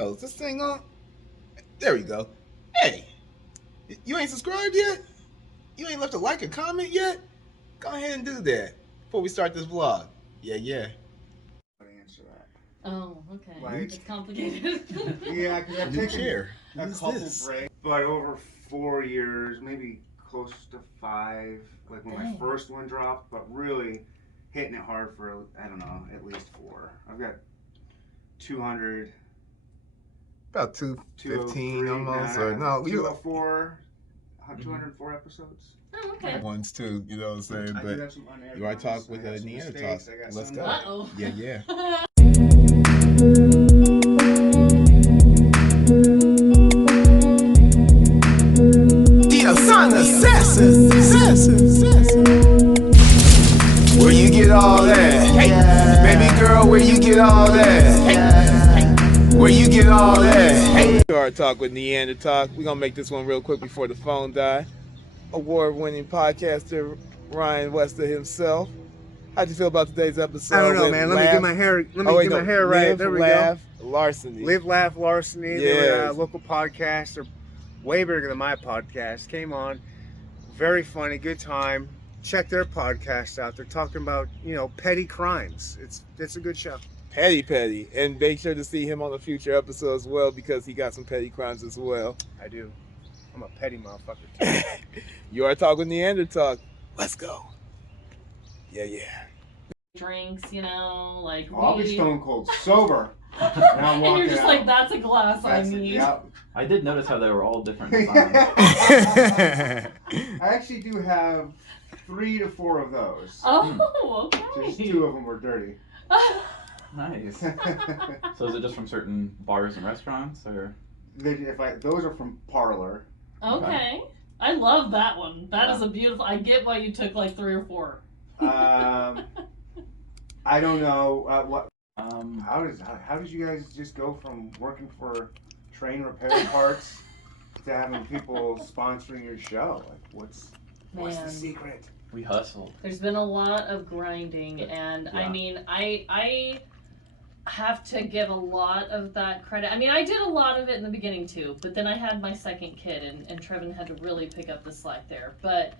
Yo, is this thing on? There we go. Hey, you ain't subscribed yet? You ain't left a like or comment yet? Go ahead and do that before we start this vlog. Yeah. Answer that. Oh, okay. Like, it's complicated. Yeah, because I've New taken chair. a Use couple this. breaks, but over 4 years, maybe close to 5, like when my Dang. first one dropped, but really hitting it hard for, I don't know, at least 4. I've got 200, About 215 almost, no, or no, 204, 204 episodes. Oh, okay. Ones too. You know what I'm saying? I do But have some unaired you are ones. talking with I a got some Neandertalk. mistakes. I got Let's some go. Uh-oh. Yeah. The Sun Assassin. Where you get all that? Hey, baby girl, where you get all that? Hey, where you get all that? Hey. Our talk with Neandertalk. We're gonna make this one real quick before the phone die. Award-winning podcaster Ryan Wester himself. How'd you feel about today's episode? I don't know, with man. Laugh? Let me get my hair. My hair right. Live, There we Laugh, Larceny. Live, Laugh, Larceny. Yes. They were a local podcast. They're way bigger than my podcast. Came on. Very funny. Good time. Check their podcast out. They're talking about, petty crimes. It's a good show. Petty. And make sure to see him on a future episode as well, because he got some petty crimes as well. I do. I'm a petty motherfucker too. You are talking Neandertalk. Let's go. Yeah. Drinks, like I'll be weed. stone cold sober. And you're just like, that's a glass I need. Yep. I did notice how they were all different designs. I actually do have 3 to 4 of those. Oh, okay. Just 2 of them were dirty. Nice. So is it just from certain bars and restaurants, or? Those are from Parlor. Okay. I love that one. That is a beautiful. I get why you took like 3 or 4. I don't know what. How How did you guys just go from working for train repair parts to having people sponsoring your show? Like, what's the secret? we hustled. There's been a lot of grinding, and Yeah. I mean, I have to give a lot of that credit. I mean, I did a lot of it in the beginning too, but then I had my second kid, and Trevin had to really pick up the slack there. But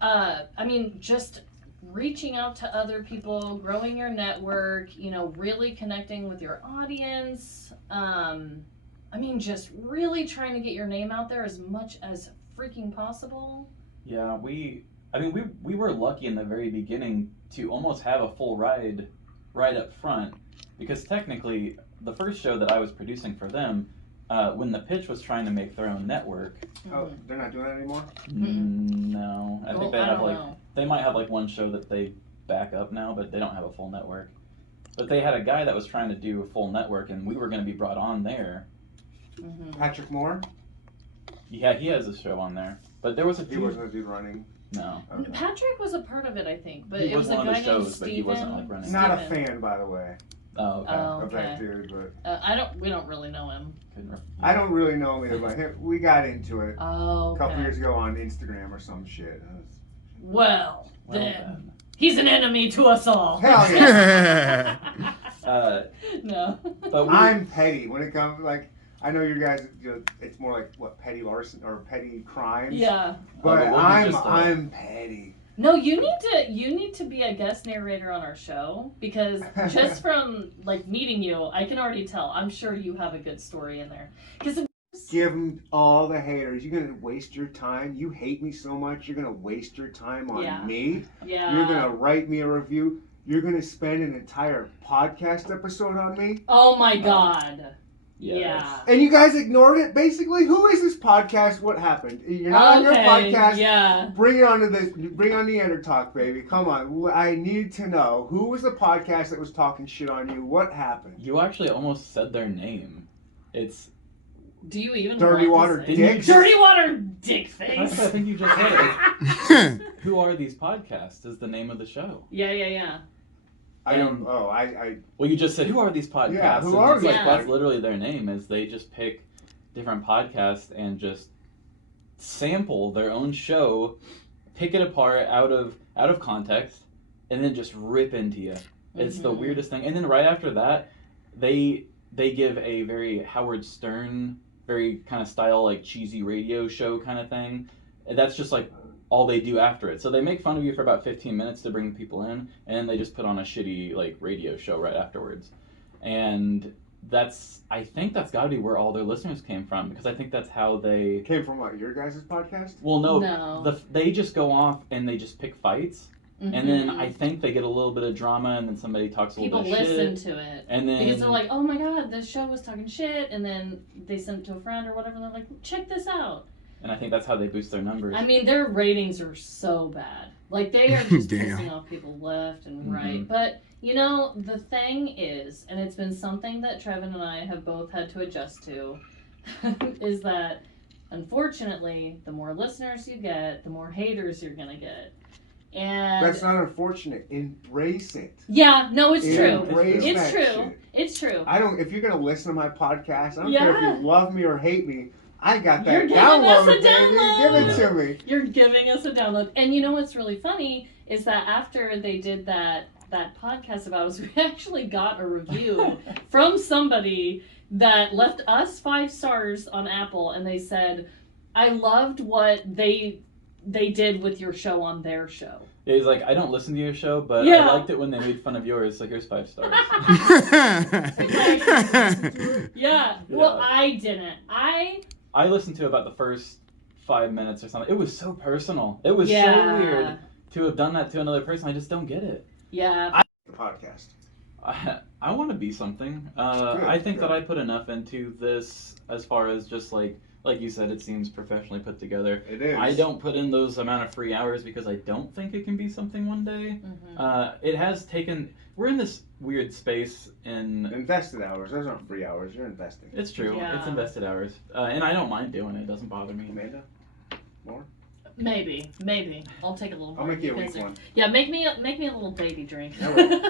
I mean, just reaching out to other people, growing your network, really connecting with your audience. I mean, just really trying to get your name out there as much as freaking possible. Yeah, we were lucky in the very beginning to almost have a full ride right up front, because technically the first show that I was producing for them, when the pitch was trying to make their own network. Oh, they're not doing that anymore? No, I think I don't know. they might have like one show that they back up now, but they don't have a full network. But they had a guy that was trying to do a full network, and we were going to be brought on there. Patrick Moore? Yeah, he has a show on there, but there was a He wasn't a dude running. No. Okay. Patrick was a part of it, I think, but He it was a one guy of the named shows, but Steven. he wasn't like running. Not a Steven. fan, by the way, Oh, okay. of that dude, but We don't really know him. I don't really know him either, but we got into it Oh, a couple okay. years ago on Instagram or some shit. Well, Well, then, he's an enemy to us all. Hell yeah. No. But I'm petty when it comes, I know you guys, it's more like, petty larceny or petty crimes? Yeah. But but we'll be I'm petty. No, you need to be a guest narrator on our show, because just from meeting you, I can already tell. I'm sure you have a good story in there. Give them all the haters. You're gonna waste your time. You hate me so much. You're gonna waste your time on me. Yeah. You're gonna write me a review. You're gonna spend an entire podcast episode on me. Oh my God. Yeah. Yeah. And you guys ignored it. Basically, who is this podcast? What happened? You're not on your podcast. Yeah. Bring it onto this. Bring on Neandertalk, baby. Come on. I need to know who was the podcast that was talking shit on you. What happened? You actually almost said their name. It's Do you even Dirty want Water to say- Dicks. Dirty Water Dick I Face. think you just said it. Who Are These Podcasts is the name of the show. Yeah. I don't. Oh, I. Well, you just said, who are these podcasts? Yeah, who And are it's these like, that's literally their name, is they just pick different podcasts and just sample their own show, pick it apart out of context, and then just rip into you. It's the weirdest thing. And then right after that, they they give a very Howard Stern, very kind of style, like cheesy radio show kind of thing. And that's just like all they do after it. So they make fun of you for about 15 minutes to bring people in, and they just put on a shitty like radio show right afterwards. And I think that's got to be where all their listeners came from, because I think that's how they Came from what, your guys' podcast? Well, no. No. They just go off and they just pick fights. Mm-hmm. And then I think they get a little bit of drama, and then somebody talks a little People bit of shit. listen to it. And then Because they're like, oh my god, this show was talking shit, and then they send it to a friend or whatever, and they're like, check this out. And I think that's how they boost their numbers. I mean, their ratings are so bad. Like, they are just Damn. pissing off people left and Mm-hmm. right. But, you know, the thing is, and it's been something that Trevin and I have both had to adjust to, is that, unfortunately, the more listeners you get, the more haters you're going to get. And That's not unfortunate. Embrace it. yeah, no, it's true. Embrace It's that true. shit. It's true. I don't. If you're gonna listen to my podcast, I don't Yeah. care if you love me or hate me. I got You're that giving us download, a baby. download. Give it to me. You're giving us a download. And you know what's really funny is that after they did that podcast about us, we actually got a review from somebody that left us 5 stars on Apple, and they said, I loved what they did with your show on their show. Yeah, he's like, I don't listen to your show, but Yeah. I liked it when they made fun of yours, so here's 5 stars. Yeah. Well, I didn't. I listened to about the first 5 minutes or something. It was so personal. It was Yeah. so weird to have done that to another person. I just don't get it. Yeah. The podcast. I want to be something. I think that I put enough into this as far as just like you said, it seems professionally put together. It is. I don't put in those amount of free hours because I don't think it can be something one day. Mm-hmm. It has taken. We're in this weird space in. Invested hours. Those aren't free hours. You're investing. It's true. Yeah. It's invested hours, and I don't mind doing it. It doesn't bother me. Amanda, more. Maybe. I'll take a little. I'll break make you a because weak one. Yeah, make me a little baby drink. I will.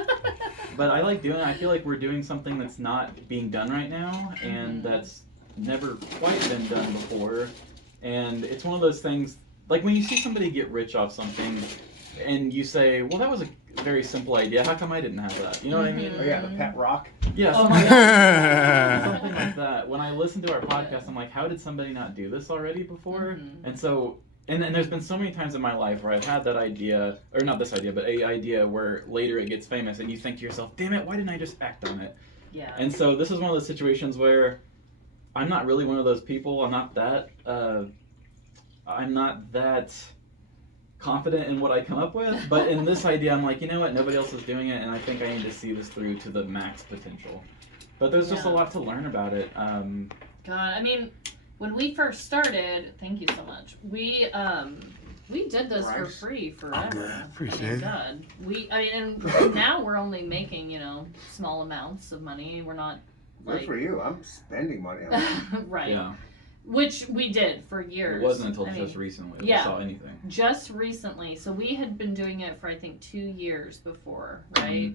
But I like doing it. I feel like we're doing something that's not being done right now, and Mm-hmm. that's never quite been done before. And it's one of those things, like when you see somebody get rich off something, and you say, well, that was a very simple idea. How come I didn't have that? You know what I mean? Oh yeah, the pet rock. Yeah, Oh something, my something like that. When I listen to our podcast, I'm like, how did somebody not do this already before? Mhm. And so, and there's been so many times in my life where I've had that idea, or not this idea, but a idea where later it gets famous, and you think to yourself, damn it, why didn't I just act on it? Yeah. And so this is one of those situations where I'm not really one of those people. I'm not that confident in what I come up with. But in this idea, I'm like, you know what? Nobody else is doing it, and I think I need to see this through to the max potential. But there's just a Yeah. lot to learn about it. God, I mean, when we first started, thank you so much. We did this for Price. free forever. good. Appreciate it. God, and now we're only making small amounts of money. We're not Good like for you. I'm spending money on it. right, Yeah, which we did for years. it wasn't until I just mean, recently that yeah. we saw anything. just recently. So we had been doing it for I think 2 years before, right?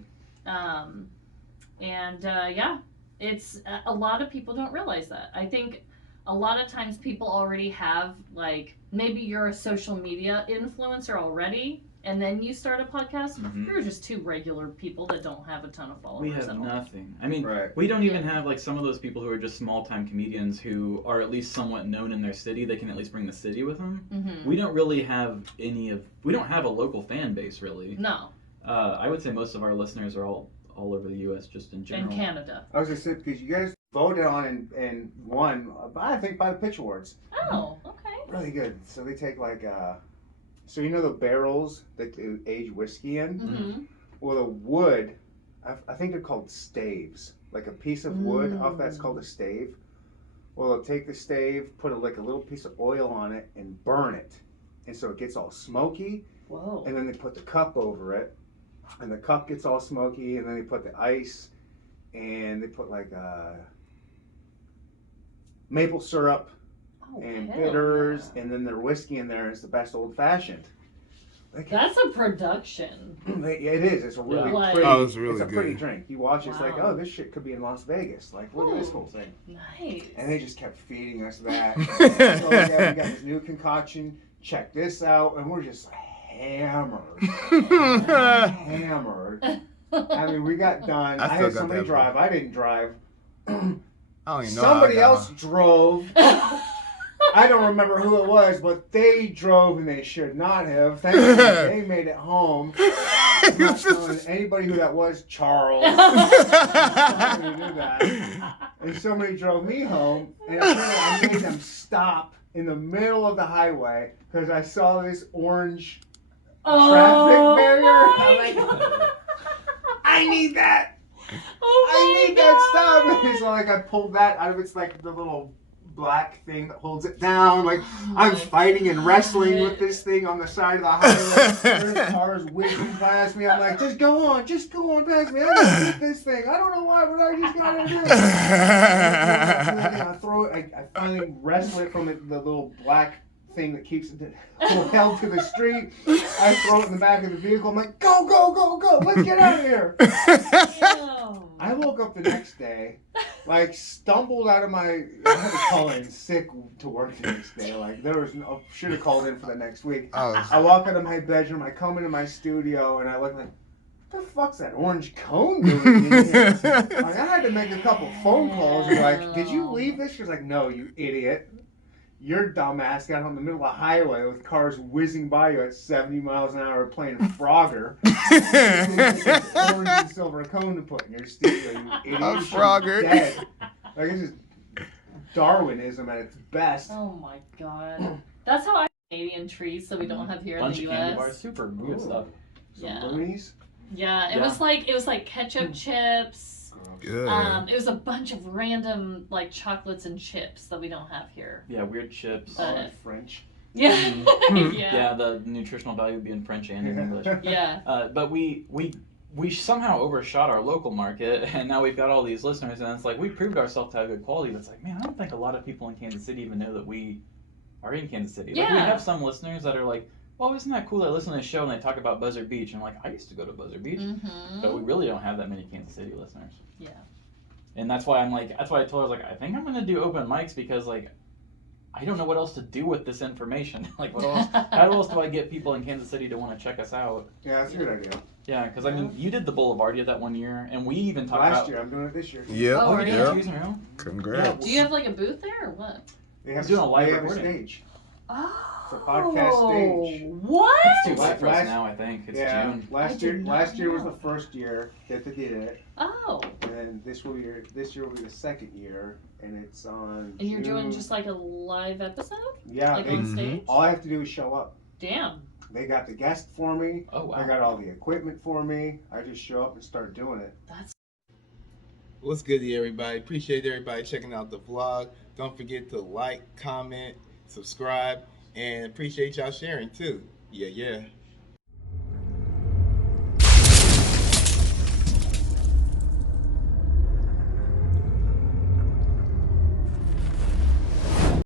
Yeah, it's a lot of people don't realize that. I think a lot of times people already have like maybe you're a social media influencer already, and then you start a podcast. Mhm. You're just 2 regular people that don't have a ton of followers. We have at all. nothing. I mean, Right. we don't even have like some of those people who are just small-time comedians who are at least somewhat known in their city. They can at least bring the city with them. Mhm. We don't really have we don't have a local fan base really. No, I would say most of our listeners are all over the U.S. just in in general. Canada. I was just saying because you guys voted on and won, I think by the Pitch Awards. Oh, okay. Really good. So they take like so you know the barrels that they age whiskey in. Mm-hmm. Well, the wood, I think they're called staves. Like a piece of wood off that's called a stave. Well, they'll take the stave, put a little piece of oil on it, and burn it, and so it gets all smoky. Whoa. And then they put the cup over it, and the cup gets all smoky. And then they put the ice, and they put like maple syrup Oh, and hell bitters, yeah. and then their whiskey in there is the best old fashioned. That's a production. Yeah, it is. It's a really Like- pretty. Oh, it's really it's a pretty good. drink. You watch, it's like, Wow. oh, this shit could be in Las Vegas. Like, look at this Ooh. whole thing. Nice. And they just kept feeding us that. So yeah, we got this new concoction. Check this out, and we're just hammered, hammered. I mean, we got done. I I still had got somebody that drive. I didn't drive. I don't even know. Somebody how I got else drove. I don't remember who it was, but they drove and they should not have. Thankfully, they made it home. I'm not telling anybody who that was, Charles. Somebody knew that. And somebody drove me home, and apparently I made them stop in the middle of the highway because I saw this orange traffic barrier. I'm like, I need that. I need that stop. And so like I pulled that out of its like the little black thing that holds it down. Like I'm fighting and wrestling with this thing on the side of the highway. There's cars whizzing past me. I'm like, just go on past me. I gotta get this thing. I don't know why, but I just gotta do it. I throw it. I finally wrestle it from the little black thing that keeps it held to the street. I throw it in the back of the vehicle. I'm like, go, go, go, go. Let's get out of here. I woke up the next day, like stumbled out of my, I had to call in sick to work the next day. Like there was no, should have called in for the next week. I walk out of my bedroom, I come into my studio, and I look like, what the fuck's that orange cone doing in here? Like I had to make a couple phone calls. And like, did you leave this? She was like, no, you idiot. Your dumbass got on the middle of the highway with cars whizzing by you at 70 miles an hour playing Frogger. Orange and silver cone to put in your studio, you idiot. A Frogger. Dead. Like, this is Darwinism at its best. Oh my god. That's how I Canadian trees, so we don't have here in Bunch the of candy US. bars, super weird stuff. Yeah. Loonies? Yeah, it was like ketchup chips. Good. It was a bunch of random like chocolates and chips that we don't have here. Yeah, weird chips. French. Yeah. Yeah, the nutritional value would be in French and in English. Yeah. But we somehow overshot our local market, and now we've got all these listeners, and it's like we proved ourselves to have good quality. But it's like, man, I don't think a lot of people in Kansas City even know that we are in Kansas City. Like, we Yeah. have some listeners that are like, well, isn't that cool? I listen to the show and they talk about Buzzard Beach, and I'm like, I used to go to Buzzard Beach, but we really don't have that many Kansas City listeners. Yeah. And that's why I told her, I was like, I think I'm gonna do open mics because like I don't know what else to do with this information. Like, what else? How else do I get people in Kansas City to want to check us out? Yeah, that's a good idea. Yeah, because I mean, you did the Boulevard, you did that one year, and we even talked Last about year, I'm doing it this year. Yep. Oh, you yeah. did using your own. Congrats. Do you have like a booth there or what? They have, Doing a live they have a recording. stage. Oh. It's a podcast stage. What? It's too late for us Last- now, I think. It's Yeah, June. last did year not was know. the first year that they did it, Oh. and then this year will be the second year, and it's on. And you're doing June- just like a live episode? yeah. Like They, on stage? all I have to do is show up. Damn. They got the guest for me. Oh, wow. I got all the equipment for me. I just show up and start doing it. That's What's good to everybody? Appreciate everybody checking out the vlog. Don't forget to like, comment, subscribe, and appreciate y'all sharing too. Yeah.